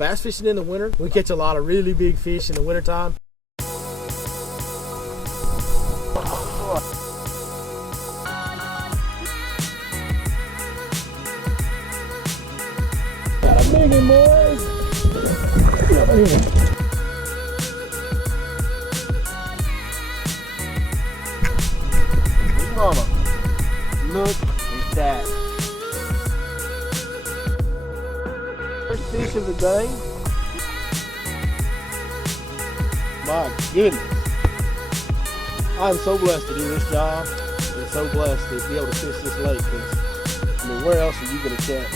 bass fishing in the winter. We catch a lot of really big fish in the wintertime. Got a biggie, boys. Get over here. Mama, look at that. First fish of the day. My goodness. I'm so blessed to do this job and so blessed to be able to fish this lake, because I mean, where else are you going to catch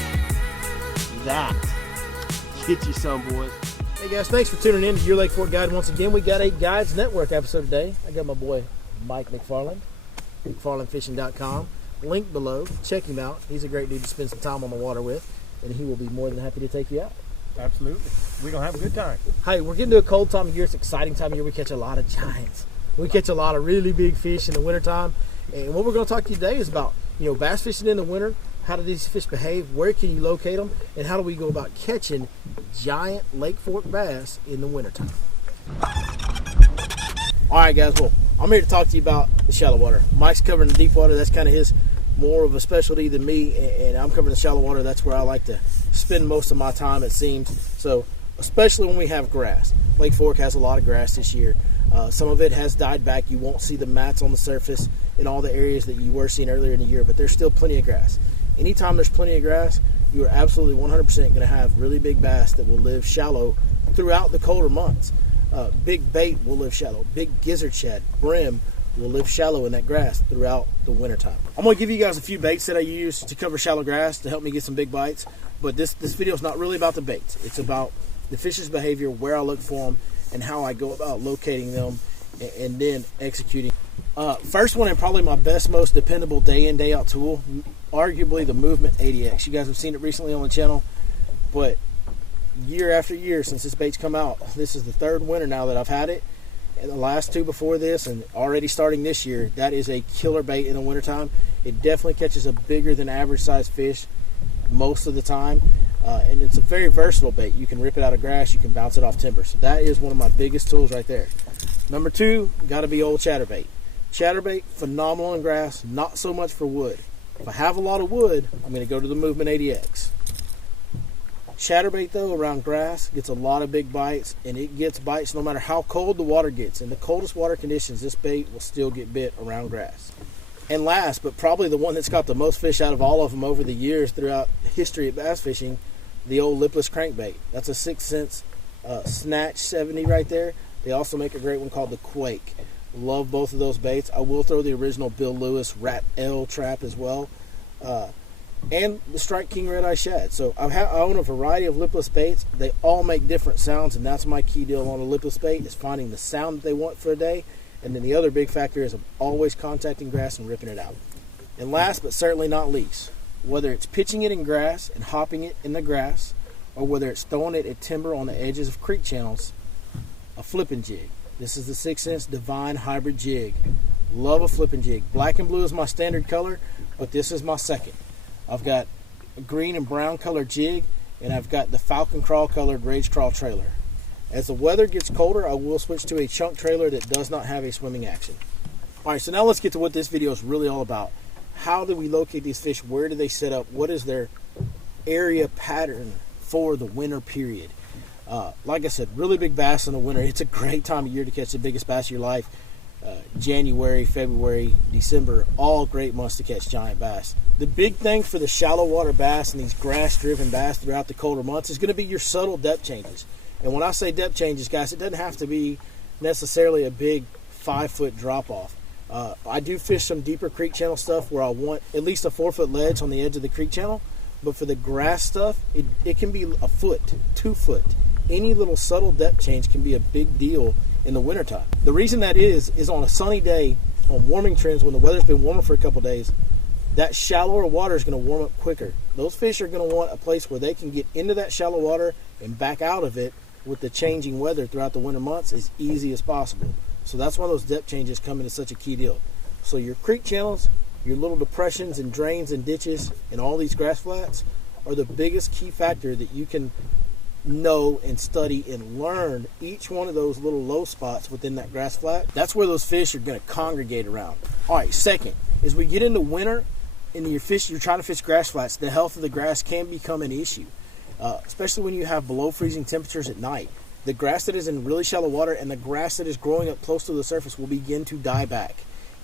that? Get you some, boys. Hey guys, thanks for tuning in to Your Lake Fork Guide once again. We got a Guides Network episode today. I got my boy Mike McFarland. McFarlandFishing.com. Link below. Check him out. He's a great dude to spend some time on the water with, and he will be more than happy to take you out. Absolutely. We're going to have a good time. Hey, we're getting to a cold time of year. It's an exciting time of year. We catch a lot of giants. We catch a lot of really big fish in the wintertime. And what we're going to talk to you today is about, bass fishing in the winter. How do these fish behave? Where can you locate them? And how do we go about catching giant Lake Fork bass in the wintertime? All right, guys. Well, I'm here to talk to you about the shallow water. Mike's covering the deep water. That's kind of his more of a specialty than me, and I'm covering the shallow water. That's where I like to spend most of my time, it seems. So, especially when we have grass. Lake Fork has a lot of grass this year. Some of it has died back. You won't see the mats on the surface in all the areas that you were seeing earlier in the year, but there's still plenty of grass. Anytime there's plenty of grass, you are absolutely 100% going to have really big bass that will live shallow throughout the colder months. Big bait will live shallow. Big gizzard shad, brim will live shallow in that grass throughout the wintertime. I'm going to give you guys a few baits that I use to cover shallow grass to help me get some big bites. But this video is not really about the baits. It's about the fish's behavior, where I look for them, and how I go about locating them and then executing. First one, and probably my best, most dependable day in, day out tool, arguably the Movement 80X. You guys have seen it recently on the channel, but year after year since this bait's come out, this is the third winter now that I've had it, and the last two before this, and already starting this year. That is a killer bait in the wintertime. It definitely catches a bigger than average size fish most of the time, and it's a very versatile bait. You can rip it out of grass, you can bounce it off timber. So that is one of my biggest tools right there. Number two, got to be old chatterbait. Chatterbait, phenomenal in grass, not so much for wood. If I have a lot of wood, I'm going to go to the Movement 80X. Chatterbait, though, around grass gets a lot of big bites, and it gets bites no matter how cold the water gets. In the coldest water conditions, this bait will still get bit around grass. And last, but probably the one that's got the most fish out of all of them over the years throughout the history of bass fishing, the old lipless crankbait. That's a 6 cents Snatch 70 right there. They also make a great one called the Quake. Love both of those baits. I will throw the original Bill Lewis Rat L trap as well. And the Strike King Red Eye Shad. So I own a variety of lipless baits. They all make different sounds, and that's my key deal on a lipless bait, is finding the sound that they want for a day. And then the other big factor is I'm always contacting grass and ripping it out. And last but certainly not least, whether it's pitching it in grass and hopping it in the grass, or whether it's throwing it at timber on the edges of creek channels, a flipping jig. This is the 6 cents Divine Hybrid Jig. Love a flipping jig. Black and blue is my standard color, but this is my second. I've got a green and brown colored jig, and I've got the Falcon Crawl colored Rage Crawl trailer. As the weather gets colder, I will switch to a chunk trailer that does not have a swimming action. Alright, so now let's get to what this video is really all about. How do we locate these fish? Where do they set up? What is their area pattern for the winter period? Like I said, really big bass in the winter. It's a great time of year to catch the biggest bass of your life. January, February, December, all great months to catch giant bass. The big thing for the shallow water bass and these grass-driven bass throughout the colder months is going to be your subtle depth changes. And when I say depth changes, guys, it doesn't have to be necessarily a big 5-foot drop-off. I do fish some deeper creek channel stuff where I want at least a 4-foot ledge on the edge of the creek channel. But for the grass stuff, it can be a foot, 2 foot. Any little subtle depth change can be a big deal in the wintertime. The reason that is on a sunny day, on warming trends, when the weather's been warmer for a couple days, that shallower water is going to warm up quicker. Those fish are going to want a place where they can get into that shallow water and back out of it with the changing weather throughout the winter months as easy as possible. So that's why those depth changes come into such a key deal. So your creek channels, your little depressions and drains and ditches and all these grass flats are the biggest key factor that you can know and study and learn each one of those little low spots within that grass flat, that's where those fish are going to congregate around. All right, second, as we get into winter and you're trying to fish grass flats, the health of the grass can become an issue, especially when you have below freezing temperatures at night. The grass that is in really shallow water and the grass that is growing up close to the surface will begin to die back.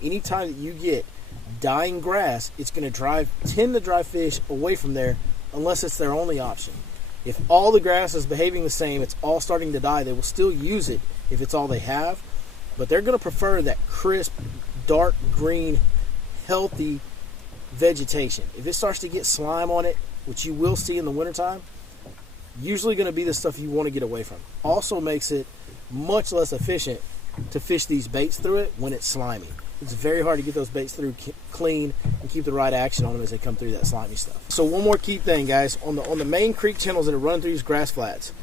Anytime that you get dying grass, it's going to tend to drive fish away from there unless it's their only option. If all the grass is behaving the same, it's all starting to die, they will still use it if it's all they have, but they're going to prefer that crisp, dark green, healthy vegetation. If it starts to get slime on it, which you will see in the wintertime, usually going to be the stuff you want to get away from. Also makes it much less efficient to fish these baits through it when it's slimy. It's very hard to get those baits through clean and keep the right action on them as they come through that slimy stuff. So one more key thing, guys, on the main creek channels that are running through these grass flats,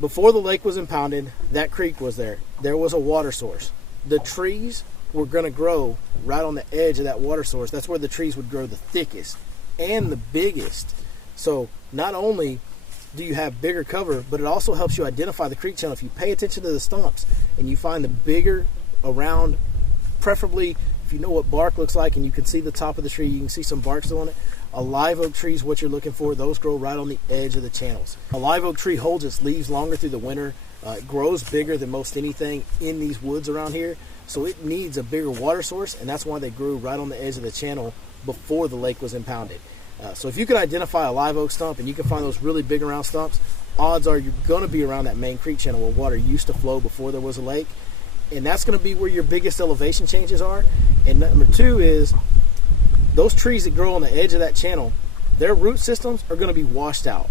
before the lake was impounded, that creek was there. There was a water source. The trees were going to grow right on the edge of that water source. That's where the trees would grow the thickest and the biggest. So not only do you have bigger cover, but it also helps you identify the creek channel. If you pay attention to the stumps and you find the bigger around, preferably if you know what bark looks like and you can see the top of the tree, you can see some bark still on it. A live oak tree is what you're looking for. Those grow right on the edge of the channels. A live oak tree holds its leaves longer through the winter. It grows bigger than most anything in these woods around here, so it needs a bigger water source, and that's why they grew right on the edge of the channel before the lake was impounded. So if you can identify a live oak stump and you can find those really big around stumps, odds are you're going to be around that main creek channel where water used to flow before there was a lake, and that's going to be where your biggest elevation changes are. And number two is those trees that grow on the edge of that channel, their root systems are going to be washed out.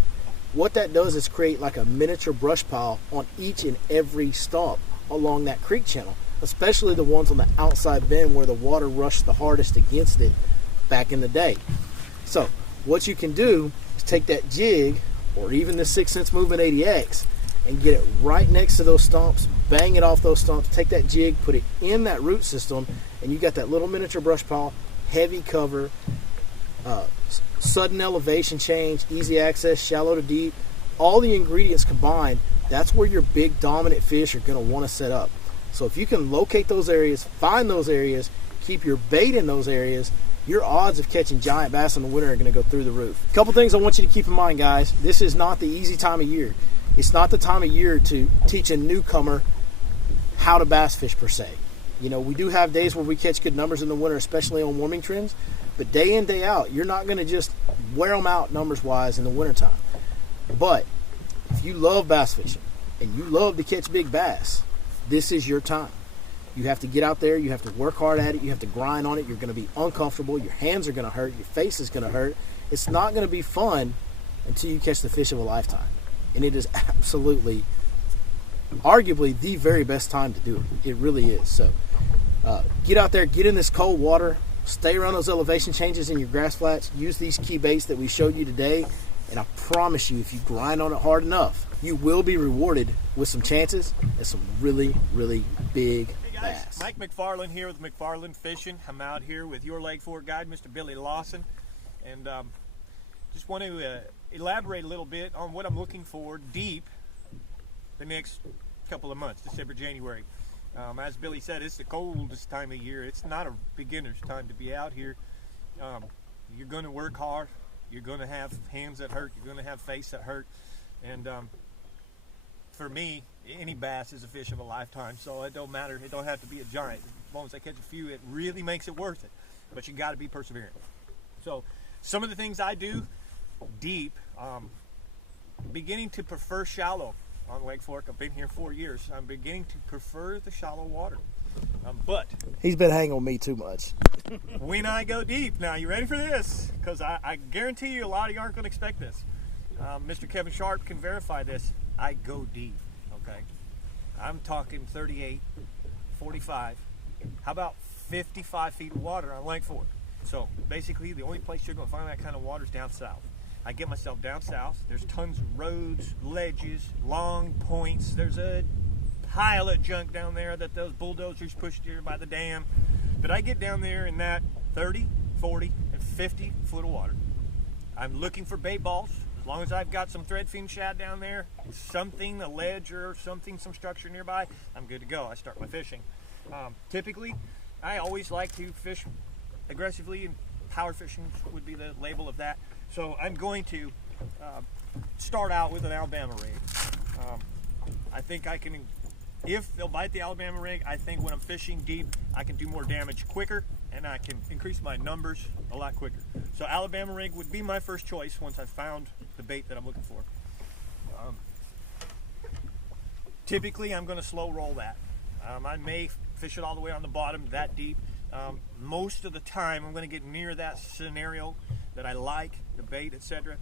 What that does is create like a miniature brush pile on each and every stump along that creek channel, especially the ones on the outside bend where the water rushed the hardest against it back in the day. So what you can do is take that jig or even the 6 Sense Movement 80X and get it right next to those stumps, bang it off those stumps, take that jig, put it in that root system, and you got that little miniature brush pile, heavy cover, sudden elevation change, easy access, shallow to deep, all the ingredients combined. That's where your big dominant fish are going to want to set up. So if you can locate those areas, find those areas, keep your bait in those areas, your odds of catching giant bass in the winter are going to go through the roof. A couple things I want you to keep in mind, guys. This is not the easy time of year. It's not the time of year to teach a newcomer how to bass fish per se. You know, we do have days where we catch good numbers in the winter, especially on warming trends, but day in, day out, you're not going to just wear them out numbers-wise in the wintertime. But if you love bass fishing and you love to catch big bass, this is your time. You have to get out there, you have to work hard at it, you have to grind on it, you're going to be uncomfortable, your hands are going to hurt, your face is going to hurt. It's not going to be fun until you catch the fish of a lifetime. And it is absolutely, arguably, the very best time to do it. It really is. So get out there, get in this cold water, stay around those elevation changes in your grass flats, use these key baits that we showed you today, and I promise you, if you grind on it hard enough, you will be rewarded with some chances and some really, really big bass. Mike McFarland here with McFarland Fishing. I'm out here with your Lake Fork guide, Mr. Billy Lawson, and just want to elaborate a little bit on what I'm looking for deep the next couple of months, December, January. As Billy said, it's the coldest time of year. It's not a beginner's time to be out here. You're going to work hard. You're going to have hands that hurt. You're going to have face that hurt. And for me, any bass is a fish of a lifetime, so it don't matter. It don't have to be a giant. As long as I catch a few, it really makes it worth it. But you got to be perseverant. So some of the things I do deep, beginning to prefer shallow on Lake Fork. I've been here 4 years. I'm beginning to prefer the shallow water. But he's been hanging on me too much. When I go deep, now you ready for this? Because I guarantee you a lot of you aren't going to expect this. Mr. Kevin Sharp can verify this. I go deep, okay? I'm talking 38, 45. How about 55 feet of water on Lake Fork? So basically the only place you're going to find that kind of water is down south. I get myself down south. There's tons of roads, ledges, long points. There's a pile of junk down there that those bulldozers pushed here by the dam. But I get down there in that 30, 40, and 50 foot of water. I'm looking for bait balls, as long as I've got some threadfin shad down there, something, a ledge or something, some structure nearby, I'm good to go. I start my fishing. Typically, I always like to fish aggressively, and power fishing would be the label of that. So I'm going to start out with an Alabama rig. I think I can, if they'll bite the Alabama rig, I think when I'm fishing deep, I can do more damage quicker, and I can increase my numbers a lot quicker. So Alabama rig would be my first choice once I've found the bait that I'm looking for. Typically, I'm going to slow roll that. I may fish it all the way on the bottom that deep. Most of the time, I'm going to get near that scenario that I like, the bait, etc.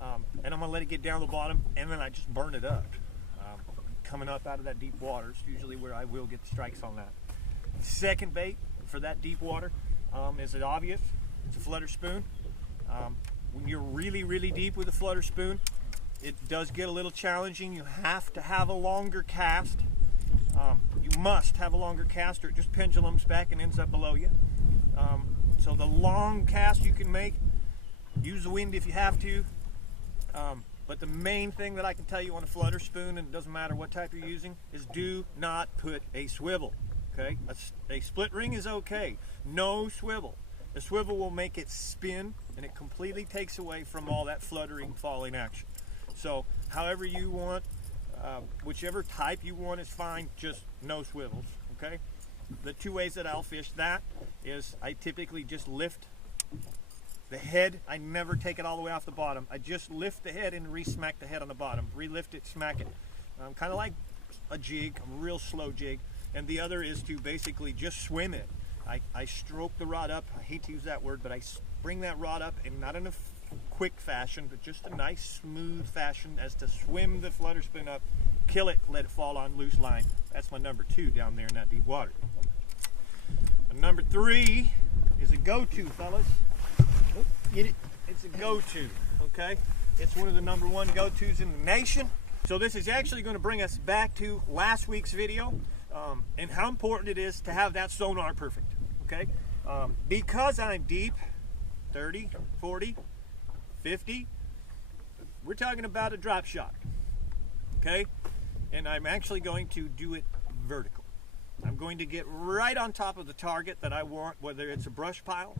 And I'm going to let it get down the bottom, and then I just burn it up. Coming up out of that deep water is usually where I will get the strikes on that. Second bait for that deep water is it obvious? It's a flutter spoon. When you're really, really deep with a flutter spoon, it does get a little challenging. You have to have a longer cast. You must have a longer cast, or it just pendulums back and ends up below you. So the long cast you can make, use the wind if you have to. But the main thing that I can tell you on a flutter spoon, and it doesn't matter what type you're using, is do not put a swivel. Okay, a split ring is okay. No swivel. The swivel will make it spin, and it completely takes away from all that fluttering, falling action. So, however you want, whichever type you want is fine. Just no swivels. Okay. The two ways that I'll fish that is I typically just lift the head. I never take it all the way off the bottom. I just lift the head and re-smack the head on the bottom. Re-lift it, smack it. Kind of like a jig, a real slow jig. And the other is to basically just swim it. I stroke the rod up. I hate to use that word, but I bring that rod up, and not in a quick fashion, but just a nice smooth fashion as to swim the flutter spoon up, kill it, let it fall on loose line. That's my number 2 down there in that deep water. And number 3 is a go-to, fellas. Get it? It's a go-to, okay? It's one of the number 1 go-tos in the nation. So this is actually going to bring us back to last week's video, and how important it is to have that sonar perfect, okay? Because I'm deep, 30, 40, 50, we're talking about a drop shot, okay? And I'm actually going to do it vertical. I'm going to get right on top of the target that I want, whether it's a brush pile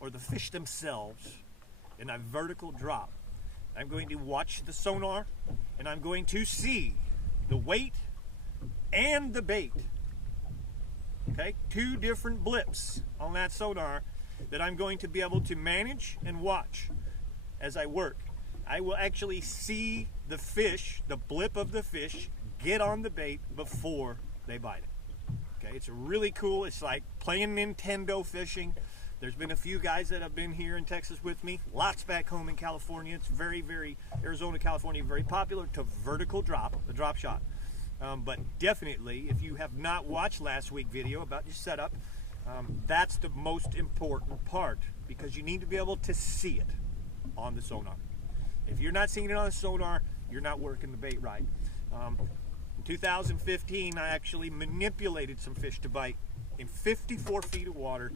or the fish themselves, and I vertical drop. I'm going to watch the sonar, and I'm going to see the weight and the bait. Okay, 2 different blips on that sonar that I'm going to be able to manage and watch as I work. I will actually see the fish, the blip of the fish, get on the bait before they bite it. Okay, it's really cool. It's like playing Nintendo fishing. There's been a few guys that have been here in Texas with me, lots back home in California. It's very, Arizona, California, very popular to vertical drop, the drop shot. But definitely, if you have not watched last week's video about your setup, that's the most important part, because you need to be able to see it on the sonar. If you're not seeing it on the sonar, you're not working the bait right. In 2015, I actually manipulated some fish to bite in 54 feet of water.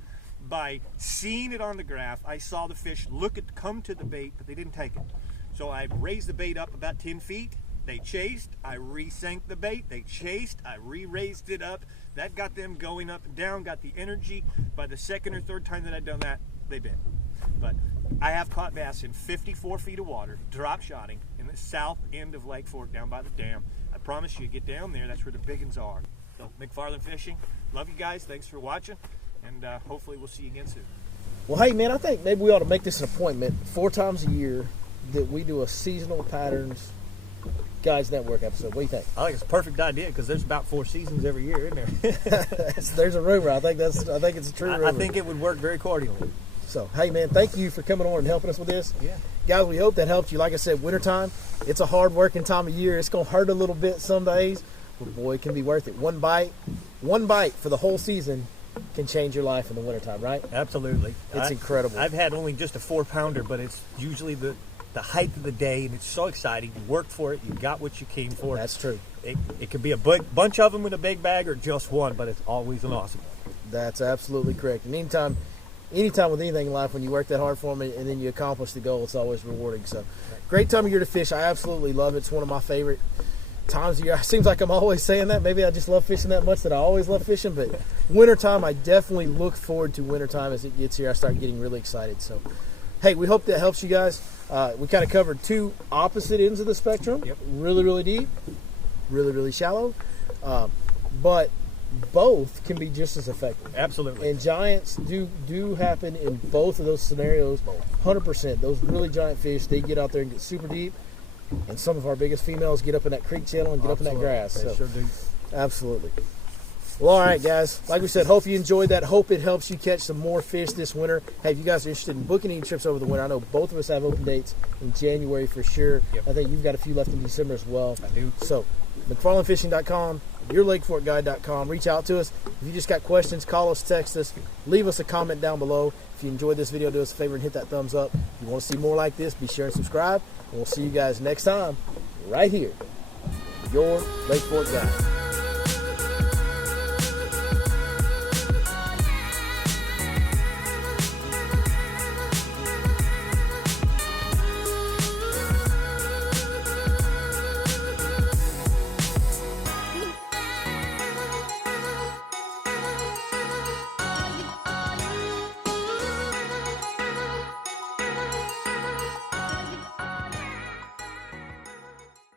By seeing it on the graph, I saw the fish come to the bait, but they didn't take it. So I raised the bait up about 10 feet. They chased. I re-sank the bait. They chased. I re-raised it up. That got them going up and down, got the energy. By the second or third time that I'd done that, they bit. But I have caught bass in 54 feet of water, drop shotting, in the south end of Lake Fork, down by the dam. I promise you, get down there, that's where the big ones are. So, McFarland Fishing, love you guys. Thanks for watching. And hopefully we'll see you again soon. Well, hey, man, I think maybe we ought to make this an appointment 4 times a year that we do a seasonal patterns Guys Network episode. What do you think? I think it's a perfect idea, because there's about 4 seasons every year, isn't there? There's a rumor. I think it's a true rumor. I think it would work very cordially. So, hey, man, thank you for coming on and helping us with this. Yeah. Guys, we hope that helped you. Like I said, wintertime, it's a hard-working time of year. It's going to hurt a little bit some days, but, boy, it can be worth it. One bite for the whole season can change your life in the wintertime, right? Absolutely. It's incredible. I've had only just a 4-pounder, but it's usually the height of the day, and it's so exciting. You worked for it. You got what you came for. That's true. It could be a bunch of them in a big bag or just one, but it's always an awesome one. That's absolutely correct. And anytime anytime with anything in life, when you work that hard for them and then you accomplish the goal, it's always rewarding. So great time of year to fish. I absolutely love it. It's one of my favorite times of year. It seems like I'm always saying that. Maybe I just love fishing that much that I always love fishing. But wintertime, I definitely look forward to wintertime. As it gets here, I start getting really excited. So, hey, we hope that helps you guys. We kind of covered two opposite ends of the spectrum. Yep. Really, really deep, really, really shallow. But both can be just as effective. Absolutely. And giants do happen in both of those scenarios. 100%. Those really giant fish, they get out there and get super deep. And some of our biggest females get up in that creek channel and get up in that grass. They sure do. Absolutely. Well, all right, guys. Like we said, hope you enjoyed that. Hope it helps you catch some more fish this winter. Hey, if you guys are interested in booking any trips over the winter, I know both of us have open dates in January for sure. Yep. I think you've got a few left in December as well. I do. So, McFarlandFishing.com, YourLakeFortGuide.com. Reach out to us. If you just got questions, call us, text us, leave us a comment down below. If you enjoyed this video, do us a favor and hit that thumbs up. If you want to see more like this, be sure and subscribe. And we'll see you guys next time right here. Your Lake Fork Guide.